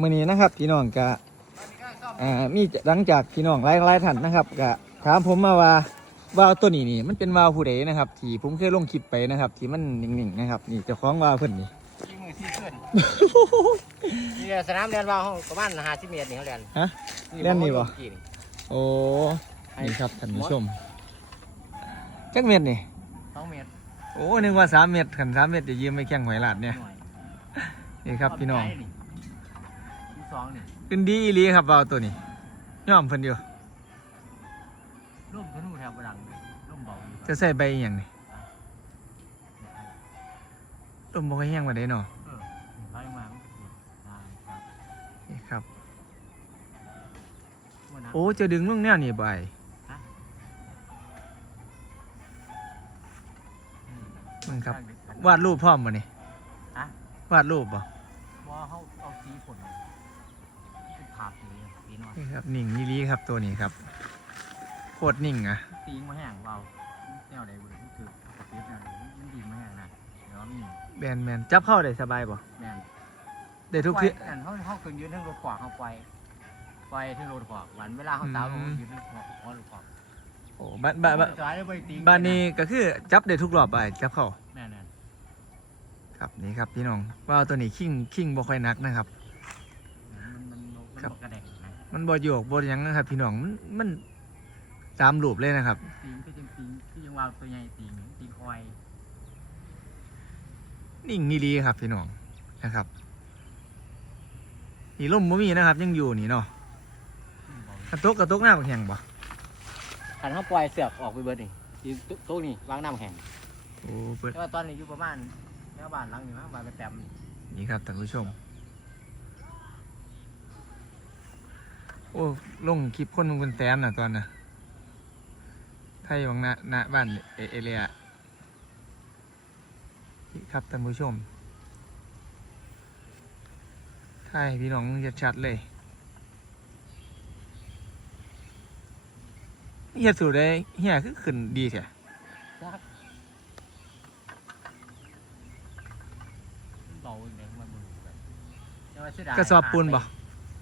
มื้อนี้นะครับพี่น้องกะอ่ามีหลังจากพี่น้องหลายหลายท่านนะครับกะถามผมมาว่าวาวตัวนี้นี่มันเป็นวาวผู้ใดนะครับที่ผมเคยลงคลิปไปนะครับ ที่มันนิ่งๆนะครับ นี่เจ้าของวาวเพิ่นนี่ยิงมือที่ขึ้นนี่สนามเรียนว่าวเขาประมาณห้าสิบเมตรนี่เขาเรียนฮะเรียนนี่บ่กี่โอ้นี่ครับท่านผู้ชมจักเม็ดนี่สองเมตรโอ้นึกว่าสามเม็ดขันสามเม็ดจะยืมไปแข่งหอยลาดเนี่ยหน่วยนี่ครับพี่น้องที่ สองนี่ขึ้นดีอีหลีครับวาวตัวนี้ย่อมเพิ่นอยู่ร่มทะนุแถวประดังเลยร่มเบาอยู่จะใส่ใบอหย่างนี่ต้มบ่ค่อยแห้งมาได้เนาะเออไปมามันก็สิได้ครับนี่ครับวันนั้นโอ้จะดึงลงแนวนี่บ่ไอ้ฮะมึงครับ วาดรูปพร้อมบ่นี่ฮะวาดรูปบ่ ว่าเขาเอาสีฝนเป็นภาพสีสี น้อยนี่ครับนิ่งอีหลีครับตัวนี้ครับโคตรนิ่งอะตีงมาแห้งเบาแนวใดบุรีนี่คือเทียบแนวใดมันดีมาแห้งนะเดี๋ยวมันมีแบนแมนจับเข้าได้สบายบ่แม่นได้ทุกที่ปล่อยอันเขาเขาคืนยืนทั้งรถขวางเขาไปไปทั้งรถขวางวันเวลาเขาสาวเขายืนทั้งขวางเขารถขวางโอ้บ้านบ้านบ้านสายเลยไปตีบ้านนี้ก็คือจับได้ทุกรอบไปจับเข้าแน่นอนครับนี่ครับพี่น้องว่าวตัวนี้คิงคิงบ่ค่อยหนักนะครับ มันมันมันครับกระเด็กนะ มันบ่โยกบ่หยังนะครับ พี่น้องมันมันตามรูปเลยนะครับตีนก็ยังตีนก็ยังวางตัวใหญ่ตีนตีนคอยนิ่งนี่ดีครับ พี่น้องนะครับนี่ลมบ่มีนะครับ ยังอยู่นี่เนาะกระตุกกระตุกหน้าบักแข็งบ่ขันเขาปล่อยเสือกออกไปเบิดนี่ตีนโต๊ะนี่วางน้ำแข็งโอ้เปิดแต่ว่าตอนนี้อยู่ประมาณแม่บ้านหลังนี้มั้งบ้านไปแปมนี่นี่ครับท่านผู้ชม โอ้ลงคลิปคนมึงเป็นแสนน่ะตอนน่ะไทยวังหน้าหน้าบ้านเอเอเลียนี่ครับท่านผู้ชมไทยพี่น้องจะชัดๆเลยเฮียสูดได้เฮียคือขึ้นดีแท้จักเบาอย่างเดียวมันมือไปแต่ว่าเสียดายกระสอบปูนบ่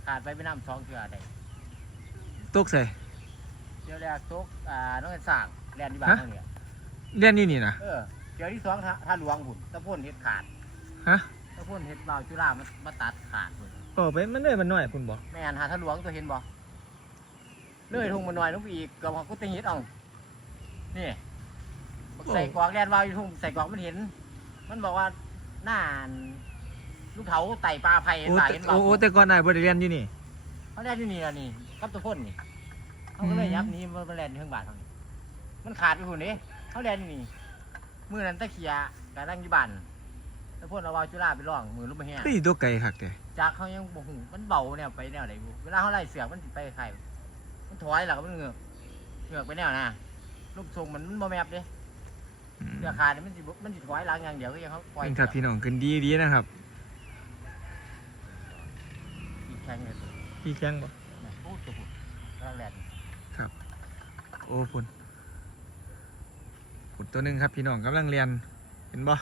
ขาดไปไปน้ำท้องเถื่อได้ ตกใส่เดี๋ยวแรกโต๊ะอ่าน้องกันสร้างแลนด์ที่บ้านฮะเขาเนี่ยเรียนนี่นี่นะเออเดี๋ยวที่สองท่าท่าหลวงหุ่นตะพ่นเฮ็ดขาดฮะตะพ่นเฮ็ดเบาจุฬามันมาตัดขาดหุ่นโอ้ไปมันเลยมันน้อยคุณบอกแม่นหาท่าหลวงตัวเห็นบ่เลื่อยทุ่งมันหน่อยลงไปอีกเกับของกุฏิเฮ็ดเอานี่บักใส่กรอกแลนด์วาวอยู่ทุ่งใส่กรอกมันเห็น มันบอกว่าหน้าลูกเถาไต่ปลาไผ่โอ้หลายแต่เห็นโอ้บ่โอ้แต่ก่อนนายบริเรียนอยู่นี่ เขาแลนด์อยู่นี่ล่ะนี่กับตะพ่นนี่เขาก็เลยยับหนี้มาแลนด์อยู่ข้างบ้านเขานี่มันขาดไปหุ่นนี่เขาแลนด์อยู่นี่มือนั้นตะเคียกะนั่งอยู่บ้านตะพ่นเอาวาวจุฬาไปร่องมือลูกมาแห้ง เฮ้ยตัวไก่คักแกจากเขายังบ่หูมันเบาเนี่ยไปแนวไหนบุเวลาเขาไล่เสือกมันสิไปใครมันถอยหลังมันเหงือกเหงือกไปแนวนะรูปทรงมันมันบ่แมบเด้อืมเสือขาดนี่มันสิบ่มันสิถอยหลังอย่างเดียวก็ยังเขาปล่อยเป็นครับพี่น้องขึ้นดีดีนะครับ อีกแข้งเลย พี่แข้งบ่โอ้ตัวหุ่นกำลังแลนโอ้พุ่นพุ่นตัวหนึ่งครับพี่น้องกำลังเรียนเห็นบ่